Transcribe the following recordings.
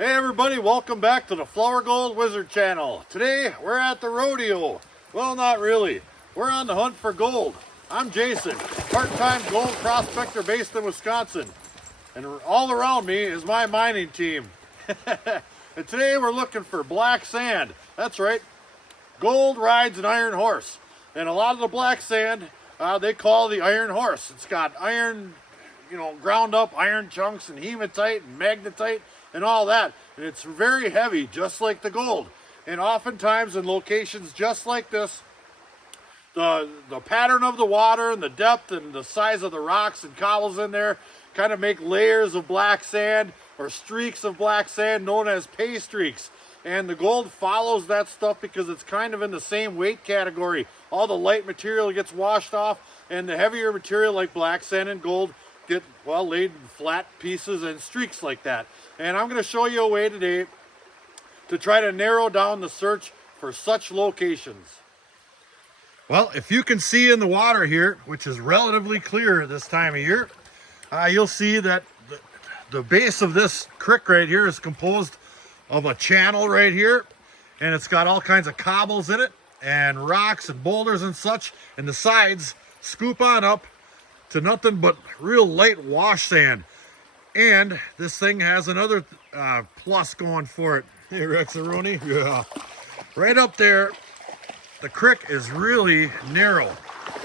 Hey everybody, welcome back to the Flourgoldwizards channel. Today we're at the rodeo. Well, not really. We're on the hunt for gold. I'm Jason, part-time gold prospector based in Wisconsin. And all around me is my mining team. And today we're looking for black sand. That's right, gold rides an iron horse. And a lot of the black sand they call the iron horse. It's got iron, ground up iron chunks and hematite and magnetite and all that, and it's very heavy, just like the gold. And oftentimes in locations just like this, the pattern of the water and the depth and the size of the rocks and cobbles in there kind of make layers of black sand or streaks of black sand known as pay streaks. And the gold follows that stuff because it's kind of in the same weight category. All the light material gets washed off, and the heavier material like black sand and gold get, well, laid in flat pieces and streaks like that. And I'm going to show you a way today to try to narrow down the search for such locations. Well, if you can see in the water here, which is relatively clear this time of year, you'll see that the base of this creek right here is composed of a channel right here, and it's got all kinds of cobbles in it and rocks and boulders and such, and the sides scoop on up to nothing but real light wash sand. And this thing has another plus going for it. Hey, Rexaroni, yeah. Right up there, the creek is really narrow,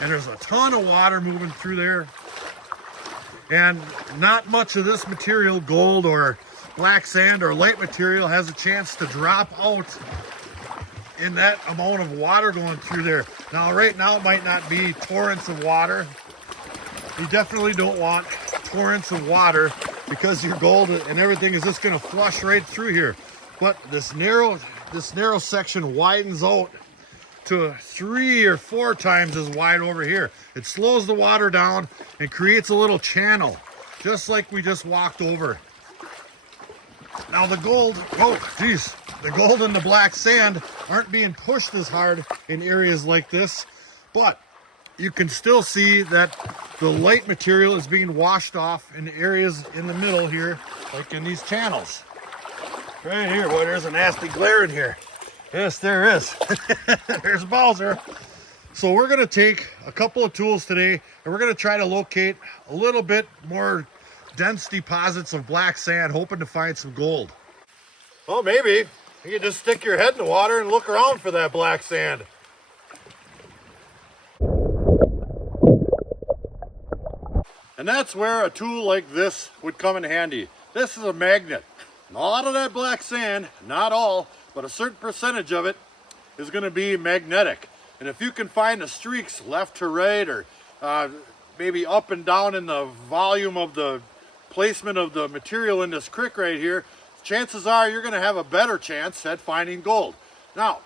and there's a ton of water moving through there. And not much of this material, gold or black sand or light material, has a chance to drop out in that amount of water going through there. Now, right now, it might not be torrents of water. You definitely don't want torrents of water because your gold and everything is just going to flush right through here. But this narrow section widens out to 3 or 4 times as wide over here. It slows the water down and creates a little channel, just like we just walked over. Now the gold, the gold and the black sand aren't being pushed as hard in areas like this, but you can still see that the light material is being washed off in areas in the middle here, like in these channels. Right here, boy, there's a nasty glare in here. Yes, there is. There's Bowser. So we're gonna take a couple of tools today, and we're gonna try to locate a little bit more dense deposits of black sand, hoping to find some gold. Well, maybe you can just stick your head in the water and look around for that black sand. And that's where a tool like this would come in handy. This is a magnet. And a lot of that black sand, not all, but a certain percentage of it is going to be magnetic. And if you can find the streaks left to right, or maybe up and down in the volume of the placement of the material in this creek right here, chances are you're going to have a better chance at finding gold. Now,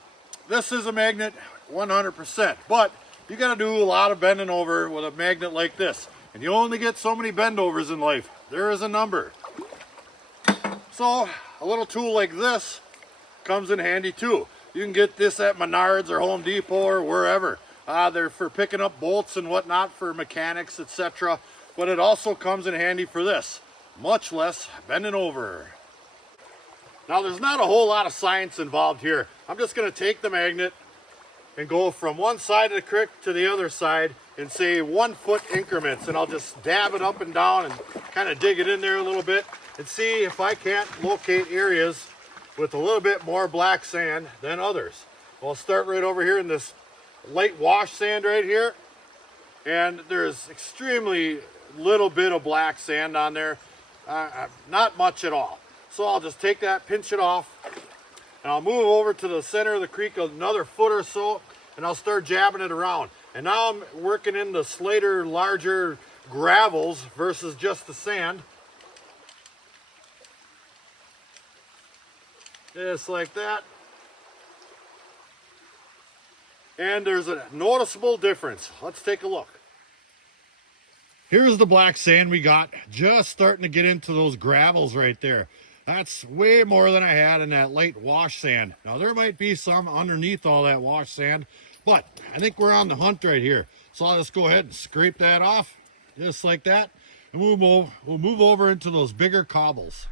this is a magnet 100%, but you got to do a lot of bending over with a magnet like this. And you only get so many bendovers in life. There is a number. So a little tool like this comes in handy too. You can get this at Menards or Home Depot or wherever. They're for picking up bolts and whatnot for mechanics, etc. But it also comes in handy for this. Much less bending over. Now there's not a whole lot of science involved here. I'm just going to take the magnet and go from one side of the creek to the other side in, say, 1 foot increments, and I'll just dab it up and down and kind of dig it in there a little bit and see if I can't locate areas with a little bit more black sand than others. I'll start right over here in this light wash sand right here, and there's extremely little bit of black sand on there, not much at all. So I'll just take that, pinch it off, and I'll move over to the center of the creek another foot or so, and I'll start jabbing it around. And now I'm working in the slighter, larger gravels versus just the sand. Just like that. And there's a noticeable difference. Let's take a look. Here's the black sand we got, just starting to get into those gravels right there. That's way more than I had in that light wash sand. Now there might be some underneath all that wash sand, but I think we're on the hunt right here. So I'll just go ahead and scrape that off, just like that. And we'll move over into those bigger cobbles.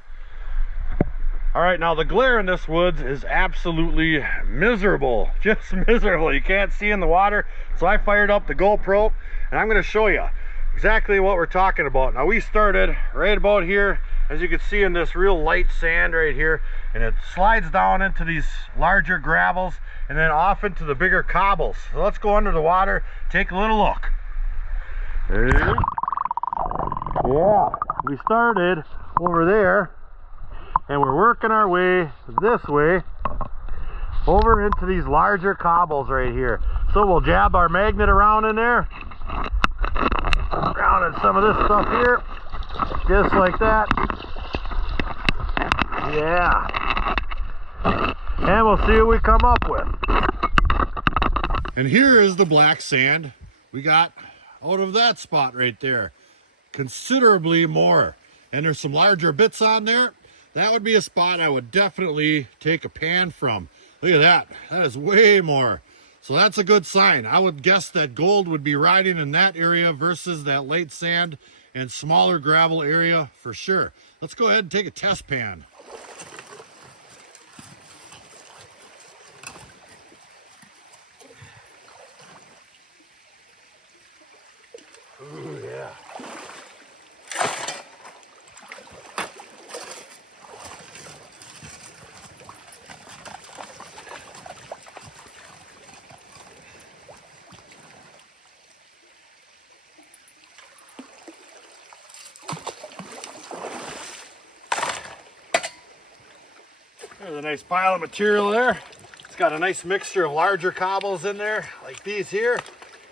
All right, now the glare in this woods is absolutely miserable, just miserable. You can't see in the water, so I fired up the GoPro, and I'm going to show you exactly what we're talking about. Now we started right about here, as you can see, in this real light sand right here, and it slides down into these larger gravels and then off into the bigger cobbles. So let's go under the water, take a little look. Yeah, we started over there and we're working our way this way over into these larger cobbles right here. So we'll jab our magnet around in there, around in some of this stuff here, just like that. Yeah, and we'll see what we come up with. And here is the black sand we got out of that spot right there. Considerably more, and there's some larger bits on there. That would be a spot I would definitely take a pan from. Look at that. That is way more. So that's a good sign. I would guess that gold would be riding in that area versus that light sand and smaller gravel area for sure. Let's go ahead and take a test pan. Ooh, yeah. There's a nice pile of material there. It's got a nice mixture of larger cobbles in there, like these here.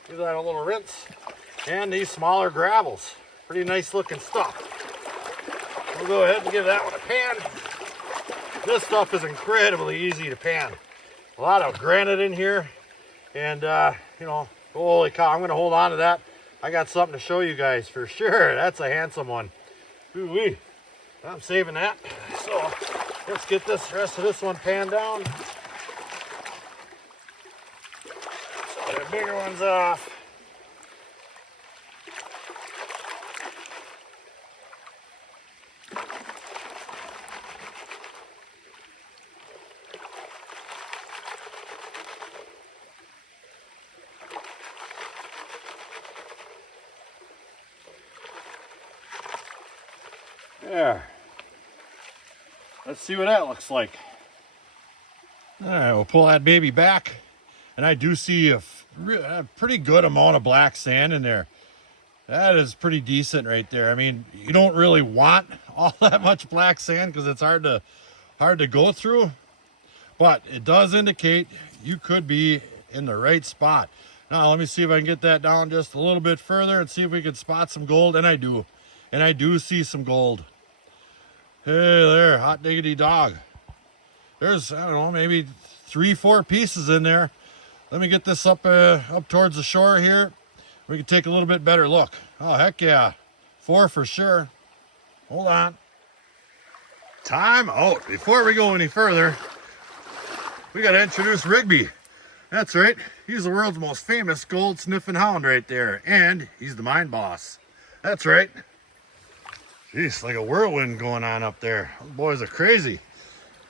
Give that a little rinse. And these smaller gravels. Pretty nice looking stuff. We'll go ahead and give that one a pan. This stuff is incredibly easy to pan. A lot of granite in here. And, you know, holy cow, I'm going to hold on to that. I got something to show you guys for sure. That's a handsome one. Ooh-wee. I'm saving that. So let's get this rest of this one panned down. So the bigger one's off. There. Let's see what that looks like. All right, we'll pull that baby back. And I do see a pretty good amount of black sand in there. That is pretty decent right there. I mean, you don't really want all that much black sand because it's hard to go through. But it does indicate you could be in the right spot. Now, let me see if I can get that down just a little bit further and see if we can spot some gold. And I do. And I do see some gold. Hey there, hot diggity dog. There's, I don't know, maybe 3-4 pieces in there. Let me get this up towards the shore here. We can take a little bit better look. Oh, heck yeah. 4 for sure. Hold on. Time out. Before we go any further, we got to introduce Rigby. That's right. He's the world's most famous gold sniffing hound right there. And he's the mine boss. That's right. Jeez, like a whirlwind going on up there. Those boys are crazy.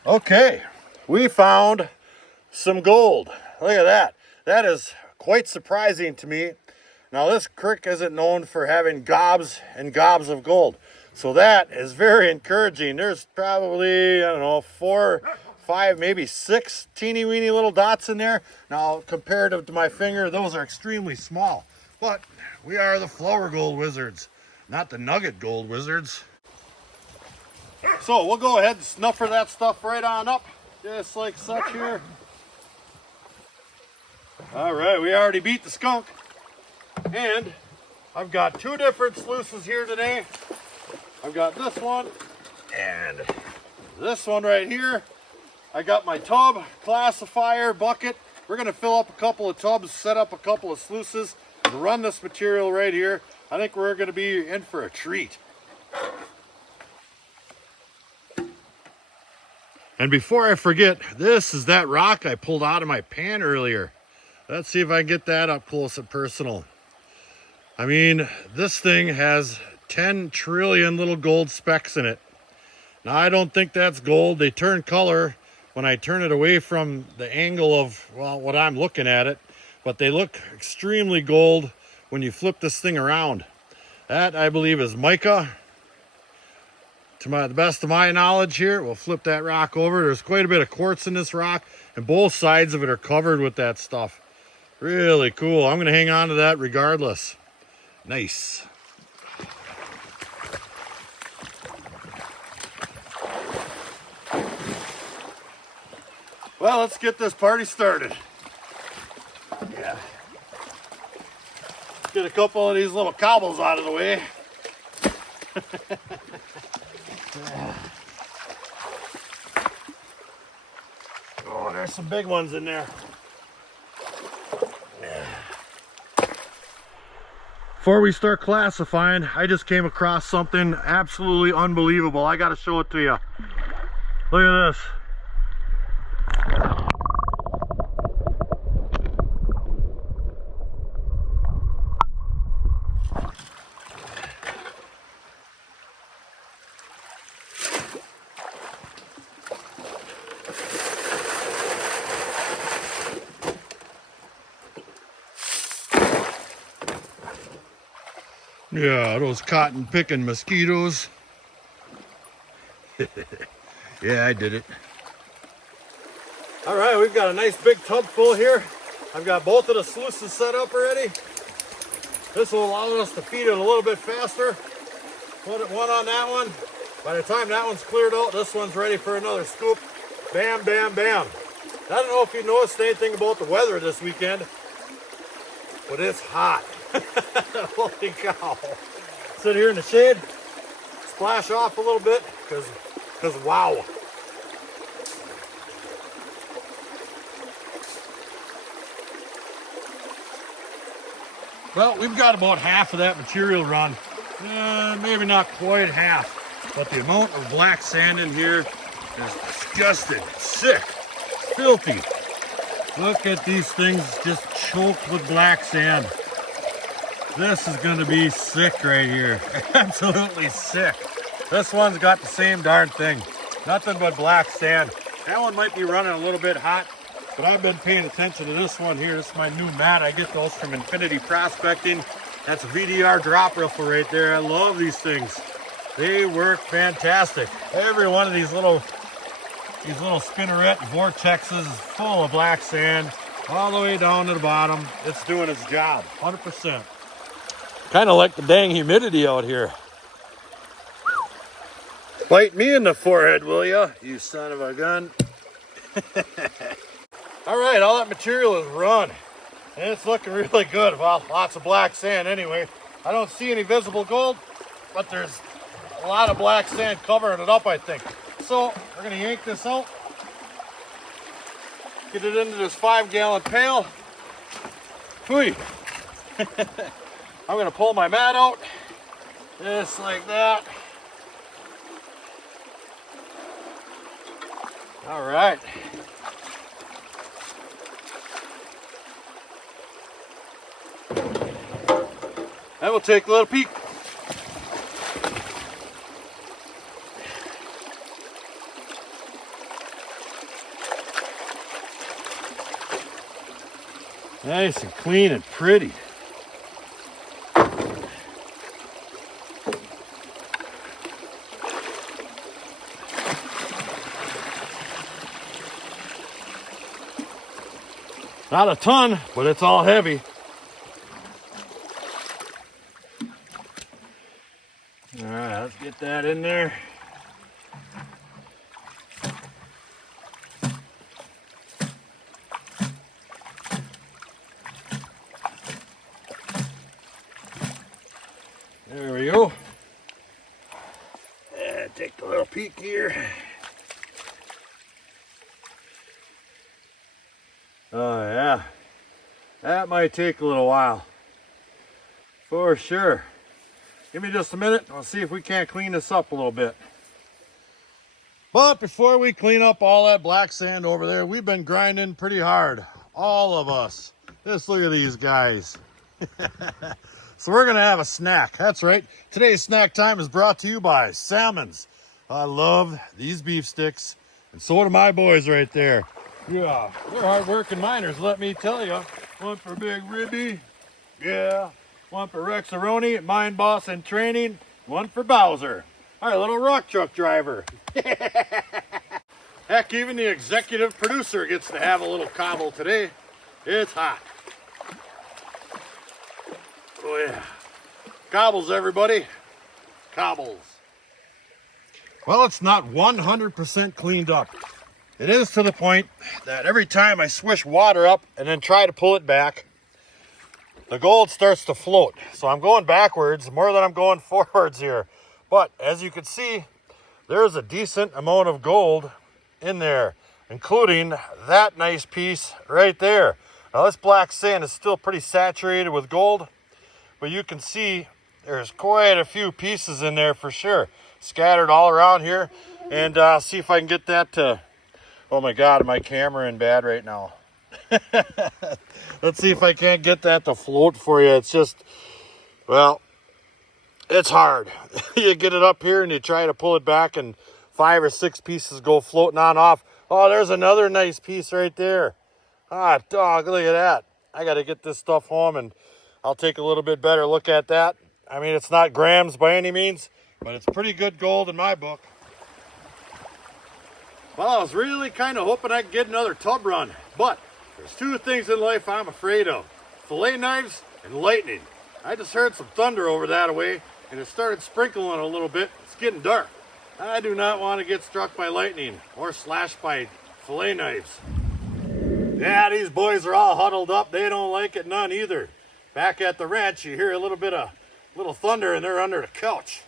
Okay, we found some gold. Look at that. That is quite surprising to me. Now, this creek isn't known for having gobs and gobs of gold. So that is very encouraging. There's probably, I don't know, 4, 5, maybe 6 teeny weeny little dots in there. Now, comparative to my finger, those are extremely small. But we are the Flourgoldwizards. Not the Nugget Gold Wizards. So we'll go ahead and snuffer that stuff right on up, just like such here. All right, we already beat the skunk. And I've got 2 different sluices here today. I've got this one and this one right here. I got my tub classifier bucket. We're gonna fill up a couple of tubs, set up a couple of sluices, and run this material right here. I think we're going to be in for a treat. And before I forget, this is that rock I pulled out of my pan earlier. Let's see if I can get that up close and personal. I mean, this thing has 10 trillion little gold specks in it. Now, I don't think that's gold. They turn color when I turn it away from the angle of, well, what I'm looking at it, but they look extremely gold when you flip this thing around. That, I believe, is mica. To the best of my knowledge here, we'll flip that rock over. There's quite a bit of quartz in this rock, and both sides of it are covered with that stuff. Really cool. I'm going to hang on to that regardless. Nice. Well, let's get this party started. Yeah. Get a couple of these little cobbles out of the way. Oh, there's some big ones in there. Before we start classifying, I just came across something absolutely unbelievable. I got to show it to you. Look at this. Yeah, those cotton picking mosquitoes. Yeah, I did it. All right, we've got a nice big tub full here. I've got both of the sluices set up already. This will allow us to feed it a little bit faster. Put one on that one. By the time that one's cleared out, this one's ready for another scoop. Bam, bam, bam. I don't know if you noticed anything about the weather this weekend, but it's hot. Holy cow. Sit here in the shade, splash off a little bit, because wow. Well, we've got about half of that material run. Maybe not quite half, but the amount of black sand in here is disgusting, sick, filthy. Look at these things just choked with black sand. This is going to be sick right here. Absolutely sick. This one's got the same darn thing. Nothing but black sand. That one might be running a little bit hot, but I've been paying attention to this one here. This is my new mat. I get those from Infinity Prospecting. That's a VDR drop riffle right there. I love these things. They work fantastic. Every one of these little spinneret vortexes is full of black sand all the way down to the bottom. It's doing its job, 100%. Kind of like the dang humidity out here. Bite me in the forehead, will ya? You son of a gun. All right, all that material is run. And it's looking really good. Well, lots of black sand anyway. I don't see any visible gold, but there's a lot of black sand covering it up, I think. So we're gonna yank this out. Get it into this 5-gallon pail. Phooey. I'm gonna pull my mat out, just like that. All right. And we'll take a little peek. Nice and clean and pretty. Not a ton, but it's all heavy. All right, let's get that in there. There we go. And take a little peek here. Oh yeah, that might take a little while, for sure. Give me just a minute, I'll see if we can't clean this up a little bit. But before we clean up all that black sand over there, we've been grinding pretty hard, all of us. Just look at these guys. So we're gonna have a snack, that's right. Today's snack time is brought to you by Salmons. I love these beef sticks, and so do my boys right there. Yeah, they're hard-working miners, let me tell you. One for Big Rigby, yeah. One for Rexaroni, mine boss in training. One for Bowser, our little rock truck driver. Heck, even the executive producer gets to have a little cobble today. It's hot. Oh yeah. Cobbles, everybody. Cobbles. Well, it's not 100% cleaned up. It is to the point that every time I swish water up and then try to pull it back, the gold starts to float. So I'm going backwards more than I'm going forwards here. But as you can see, there's a decent amount of gold in there, including that nice piece right there. Now this black sand is still pretty saturated with gold, but you can see there's quite a few pieces in there for sure, scattered all around here. And I'll see if I can get that to, oh my God, my camera in bad right now. Let's see if I can't get that to float for you. It's just, well, it's hard. You get it up here and you try to pull it back and 5 or 6 pieces go floating on off. Oh, there's another nice piece right there. Ah, dog, look at that. I got to get this stuff home and I'll take a little bit better look at that. I mean, it's not grams by any means, but it's pretty good gold in my book. Well, I was really kind of hoping I could get another tub run, but there's 2 things in life I'm afraid of: fillet knives and lightning. I just heard some thunder over that way, and it started sprinkling a little bit. It's getting dark. I do not want to get struck by lightning or slashed by fillet knives. Yeah, these boys are all huddled up. They don't like it none either. Back at the ranch, you hear a little bit of thunder, and they're under the couch.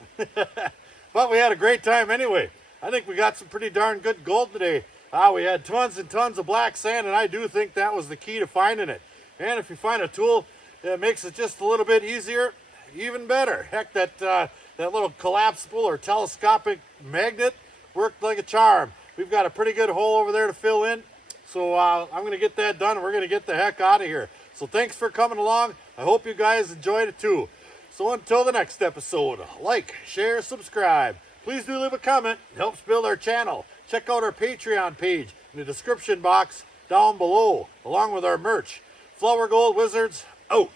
But we had a great time anyway. I think we got some pretty darn good gold today. We had tons and tons of black sand, and I do think that was the key to finding it. And if you find a tool that makes it just a little bit easier, even better. Heck, that little collapsible or telescopic magnet worked like a charm. We've got a pretty good hole over there to fill in. So I'm going to get that done, and we're going to get the heck out of here. So thanks for coming along. I hope you guys enjoyed it too. So until the next episode, like, share, subscribe. Please do leave a comment. It helps build our channel. Check out our Patreon page in the description box down below, along with our merch. Flourgoldwizards out.